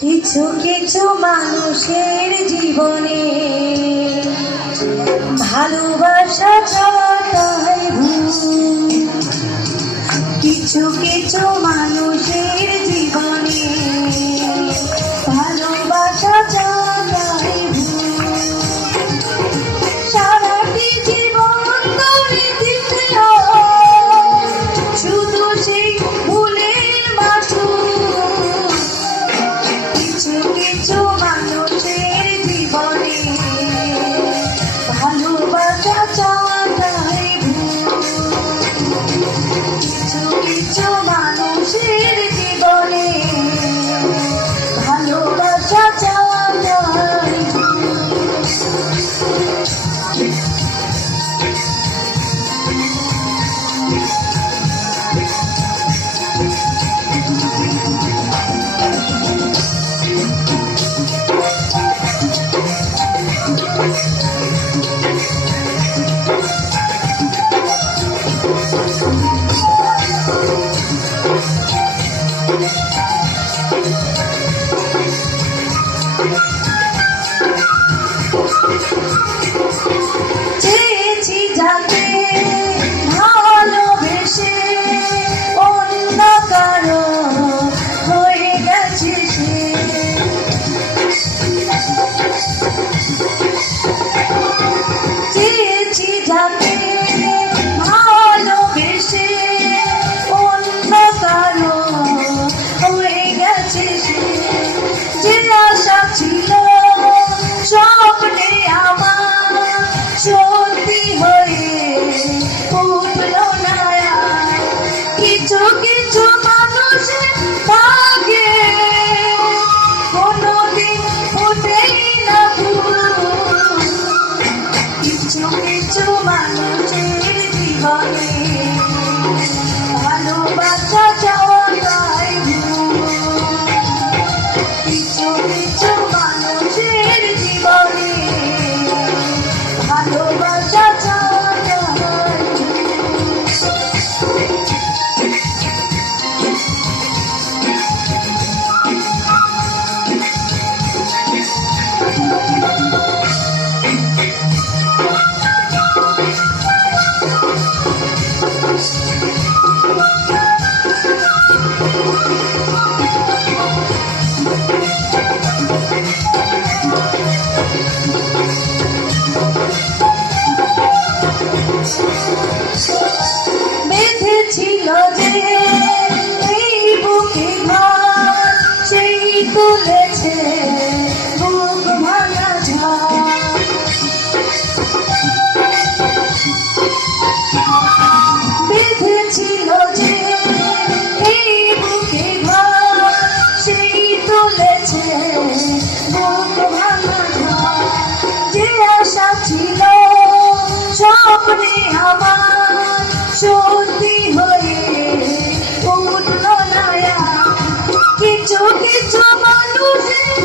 কিছু কিছু মানুষের জীবনে ভালোবাসা চাওয়াটাই ভুল। কিছু কিছু মানুষের জীবনে ভালোবাসা চাওয়াটাই ভুল। সারাটি জীবন করে দিতে হয় শুধু সেই ভুলের মাসুল। কিছু কিছু মানুষের জীবনে ভালোবাসা চাওয়াটাই ভুল। কিছু কিছু মানুষের জীবনে ভালোবাসা চাওয়াটাই ভুল। চেয়েছি যাকে ভালোবেসে অন্য কারো হয়ে গেছে সে। চেয়েছি যাকে ভালোবেসে অন্য কারো হয়ে গেছে সে। যে আশা ছিল স্বপ্নে আমার সত্যি হয়ে উঠল না। কিছু কিছু মানুষের ভাগ্যে কোনোদিন ফোটেই না ফুল। কিছু কিছু মানুষের জীবনে ভালোবাসা চাওয়াটাই ভুল। কিছু কিছু মানুষের জীবনে ভালোবাসা চাওয়াটাই বেঁধেছিল যে এই বুকে ঘর, সেই তুলেছে বুক ভাঙা ঝড়। বেঁধেছিল যে এই বুকে ঘর, সেই তুলেছে বুক ভাঙা ঝড়। যে আশা ছিল স্বপ্নে আমার সত্যি হয়ে উঠল না। কিছু কিছু মানুষের